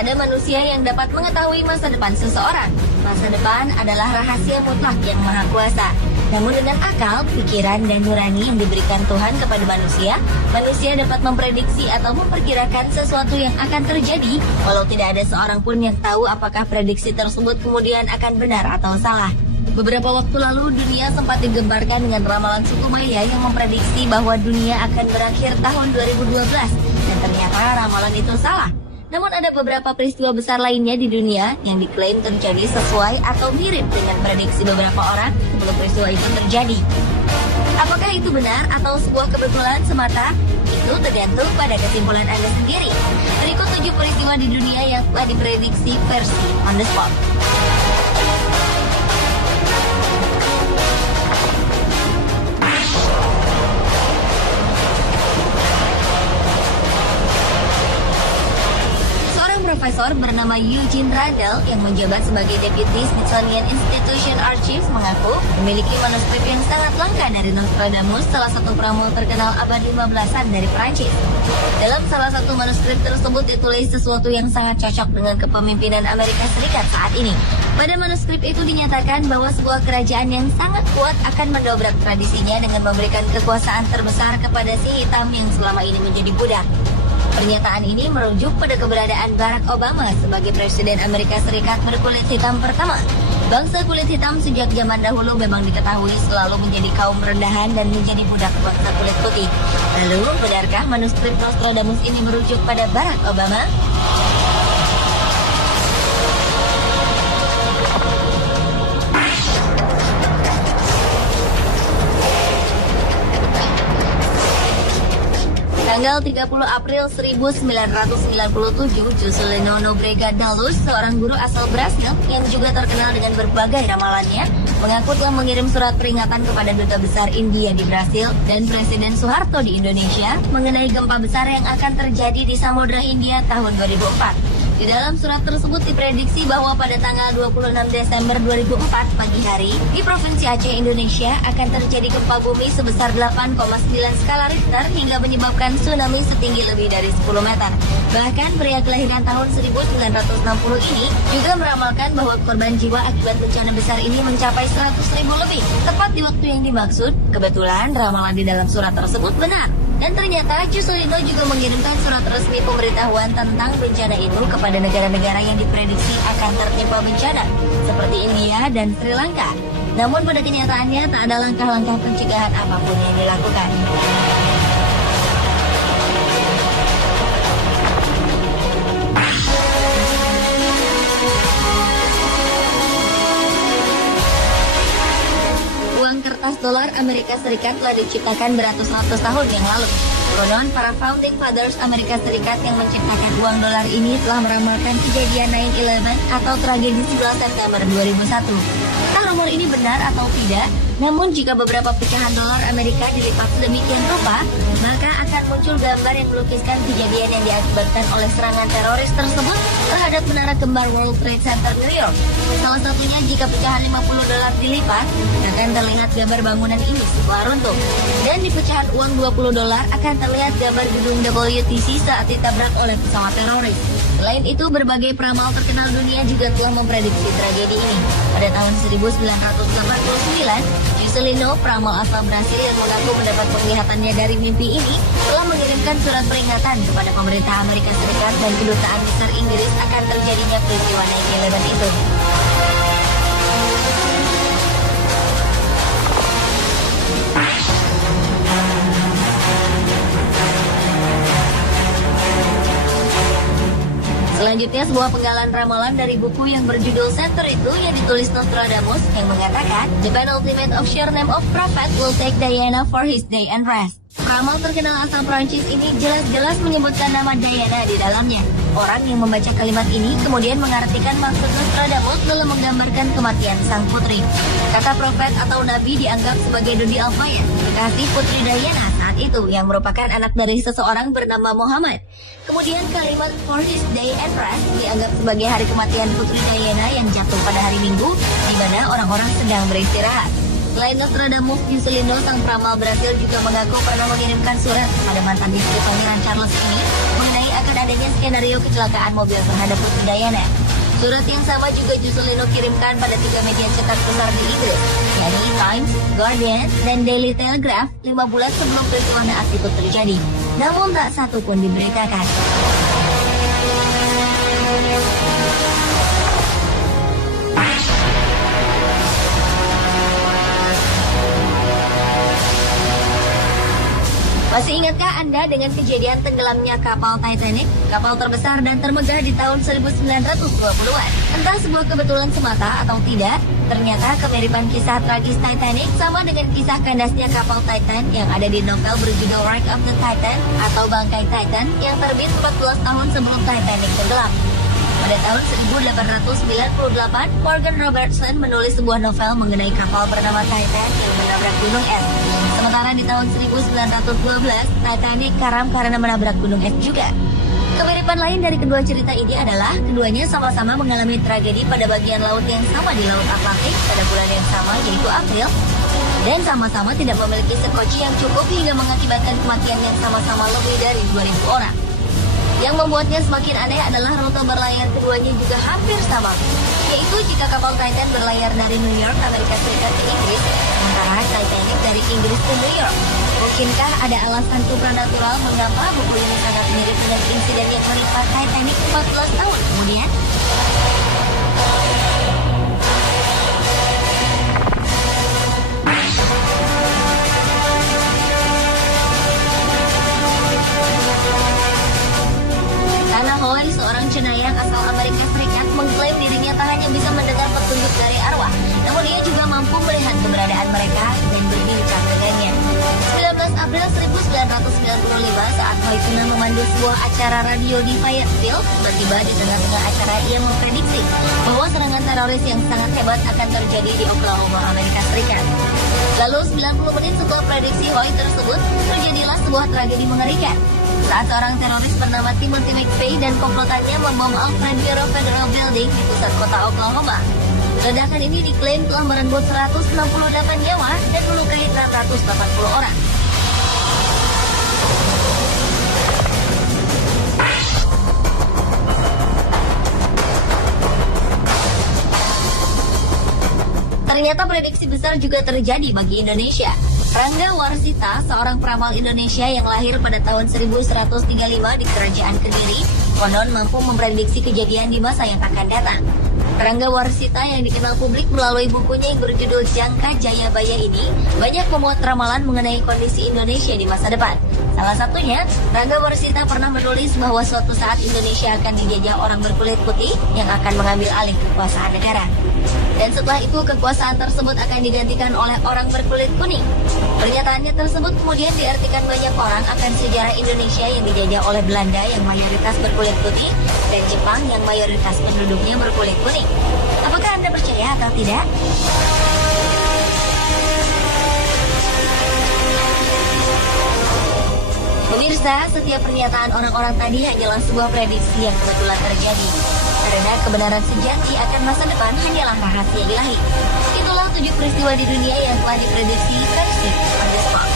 Tak ada manusia yang dapat mengetahui masa depan seseorang. Masa depan adalah rahasia mutlak yang maha kuasa. Namun dengan akal, pikiran, dan nurani yang diberikan Tuhan kepada manusia, manusia dapat memprediksi atau memperkirakan sesuatu yang akan terjadi, walau tidak ada seorang pun yang tahu apakah prediksi tersebut kemudian akan benar atau salah. Beberapa waktu lalu, dunia sempat digembarkan dengan ramalan suku Maya yang memprediksi bahwa dunia akan berakhir tahun 2012, dan ternyata ramalan itu salah. Namun ada beberapa peristiwa besar lainnya di dunia yang diklaim terjadi sesuai atau mirip dengan prediksi beberapa orang sebelum peristiwa itu terjadi. Apakah itu benar atau sebuah kebetulan semata? Itu tergantung pada kesimpulan Anda sendiri. Berikut 7 peristiwa di dunia yang telah diprediksi versi on the spot. Profesor bernama Eugene Randall yang menjabat sebagai Deputy Smithsonian Institution Archives mengaku memiliki manuskrip yang sangat langka dari Nostradamus, salah satu peramal terkenal abad 15-an dari Prancis. Dalam salah satu manuskrip tersebut ditulis sesuatu yang sangat cocok dengan kepemimpinan Amerika Serikat saat ini. Pada manuskrip itu dinyatakan bahwa sebuah kerajaan yang sangat kuat akan mendobrak tradisinya dengan memberikan kekuasaan terbesar kepada si hitam yang selama ini menjadi budak. Pernyataan ini merujuk pada keberadaan Barack Obama sebagai Presiden Amerika Serikat berkulit hitam pertama. Bangsa kulit hitam sejak zaman dahulu memang diketahui selalu menjadi kaum rendahan dan menjadi budak bangsa kulit putih. Lalu, benarkah manuskrip Nostradamus ini merujuk pada Barack Obama? Tanggal 30 April 1997, Juscelino Nóbrega da Luz, seorang guru asal Brasil yang juga terkenal dengan berbagai ramalannya, mengaku telah mengirim surat peringatan kepada Duta Besar India di Brasil dan Presiden Soeharto di Indonesia mengenai gempa besar yang akan terjadi di Samudra Hindia tahun 2004. Di dalam surat tersebut diprediksi bahwa pada tanggal 26 Desember 2004 pagi hari, di Provinsi Aceh, Indonesia akan terjadi gempa bumi sebesar 8,9 skala Richter hingga menyebabkan tsunami setinggi lebih dari 10 meter. Bahkan pria kelahiran tahun 1960 ini juga meramalkan bahwa korban jiwa akibat bencana besar ini mencapai 100.000 lebih. Tepat di waktu yang dimaksud, kebetulan ramalan di dalam surat tersebut benar. Dan ternyata Juscelino juga mengirimkan surat resmi pemberitahuan tentang bencana itu kepada negara-negara yang diprediksi akan tertimpa bencana, seperti India dan Sri Lanka. Namun pada kenyataannya tak ada langkah-langkah pencegahan apapun yang dilakukan. Kertas dolar Amerika Serikat telah diciptakan beratus-ratus tahun yang lalu. Konon, para founding fathers Amerika Serikat yang menciptakan uang dolar ini telah meramalkan kejadian 9/11 atau tragedi 11 September 2001. Entah rumor ini benar atau tidak, namun jika beberapa pecahan dolar Amerika dilipat sedemikian rupa, maka akan muncul gambar yang melukiskan kejadian yang diakibatkan oleh serangan teroris tersebut terhadap menara kembar World Trade Center New York. Salah satunya jika pecahan 50 dolar dilipat, akan terlihat gambar bangunan ini setelah runtuh. Dan di pecahan uang 20 dolar akan terlihat gambar gedung WTC saat ditabrak oleh pesawat teroris. Selain itu, berbagai peramal terkenal dunia juga telah memprediksi tragedi ini. Pada tahun 1989, Juscelino, peramal asal Brasil yang mengaku mendapat penglihatannya dari mimpi ini, telah mengirimkan surat peringatan kepada pemerintah Amerika Serikat dan kedutaan besar Inggris akan terjadinya peristiwa 9/11 itu. Selanjutnya, sebuah penggalan ramalan dari buku yang berjudul Century II yang ditulis Nostradamus yang mengatakan, "The penultimate of sure name of prophet will take Diana for his day and rest." Peramal terkenal asal Prancis ini jelas-jelas menyebutkan nama Diana di dalamnya. Orang yang membaca kalimat ini kemudian mengartikan maksud Nostradamus dalam menggambarkan kematian sang putri. Kata profet atau nabi dianggap sebagai Dodi Al-Fayed, kekasih putri Diana saat itu yang merupakan anak dari seseorang bernama Muhammad. Kemudian kalimat for his day and rest dianggap sebagai hari kematian putri Diana yang jatuh pada hari Minggu, di mana orang-orang sedang beristirahat. Selain Nostradamus, Juscelino, sang peramal Brasil juga mengaku pernah mengirimkan surat kepada mantan istri Pangeran Charles ini mengenai akan adanya skenario kecelakaan mobil terhadap Putri Diana. Surat yang sama juga Juscelino kirimkan pada 3 media cetak besar di Inggris, yakni Times, Guardian, dan Daily Telegraph 5 bulan sebelum peristiwa naas itu terjadi. Namun tak satu pun diberitakan. Masih ingatkah Anda dengan kejadian tenggelamnya kapal Titanic, kapal terbesar dan termegah di tahun 1920-an? Entah sebuah kebetulan semata atau tidak, ternyata kemiripan kisah tragis Titanic sama dengan kisah kandasnya kapal Titan yang ada di novel berjudul Wreck of the Titan atau Bangkai Titan yang terbit 14 tahun sebelum Titanic tenggelam. Pada tahun 1898, Morgan Robertson menulis sebuah novel mengenai kapal bernama Titan yang menabrak gunung es. Sementara di tahun 1912, Titanic karam karena menabrak gunung es juga. Kemiripan lain dari kedua cerita ini adalah keduanya sama-sama mengalami tragedi pada bagian laut yang sama di Laut Atlantik pada bulan yang sama, yaitu April, dan sama-sama tidak memiliki sekoci yang cukup hingga mengakibatkan kematian yang sama-sama lebih dari 2.000 orang. Yang membuatnya semakin aneh adalah rute berlayar keduanya juga hampir sama, yaitu jika kapal Titan berlayar dari New York, Amerika Serikat ke Inggris, sementara Titanic dari Inggris ke New York. Mungkinkah ada alasan supranatural mengapa buku ini sangat mirip dengan insiden yang menimpa Titanic 14 tahun kemudian? Hoy, seorang cenayang asal Amerika Serikat, mengklaim dirinya tak hanya bisa mendengar petunjuk dari arwah, namun ia juga mampu melihat keberadaan mereka dan berbincang dengannya. 19 April 1995, saat Hoy tengah memandu sebuah acara radio di Fayetteville, tiba-tiba di tengah-tengah acara ia memprediksi bahwa serangan teroris yang sangat hebat akan terjadi di Oklahoma, Amerika Serikat. Lalu 90 menit setelah prediksi Hoy tersebut, terjadilah sebuah tragedi mengerikan. Saat seorang teroris bernama Timothy McVeigh dan komplotannya membom Alfred Bureau Federal Building di pusat kota Oklahoma. Ledakan ini diklaim telah merenggut 168 nyawa dan melukai 680 orang. Ternyata prediksi besar juga terjadi bagi Indonesia. Rangga Warsita, seorang peramal Indonesia yang lahir pada tahun 1135 di Kerajaan Kediri, konon mampu memprediksi kejadian di masa yang akan datang. Rangga Warsita yang dikenal publik melalui bukunya yang berjudul Jangka Jayabaya ini banyak memuat ramalan mengenai kondisi Indonesia di masa depan. Salah satunya, Rangga Warsita pernah menulis bahwa suatu saat Indonesia akan dijajah orang berkulit putih yang akan mengambil alih kekuasaan negara. Dan setelah itu kekuasaan tersebut akan digantikan oleh orang berkulit kuning. Pernyataannya tersebut kemudian diartikan banyak orang akan sejarah Indonesia yang dijajah oleh Belanda yang mayoritas berkulit putih dan Jepang yang mayoritas penduduknya berkulit kuning. Apakah Anda percaya atau tidak? Pemirsa, setiap pernyataan orang-orang tadi hanyalah sebuah prediksi yang kebetulan terjadi. Karena kebenaran sejati akan masa depan hanyalah rahasia ilahi. Itulah 7 peristiwa di dunia yang telah diprediksi versi on the spot.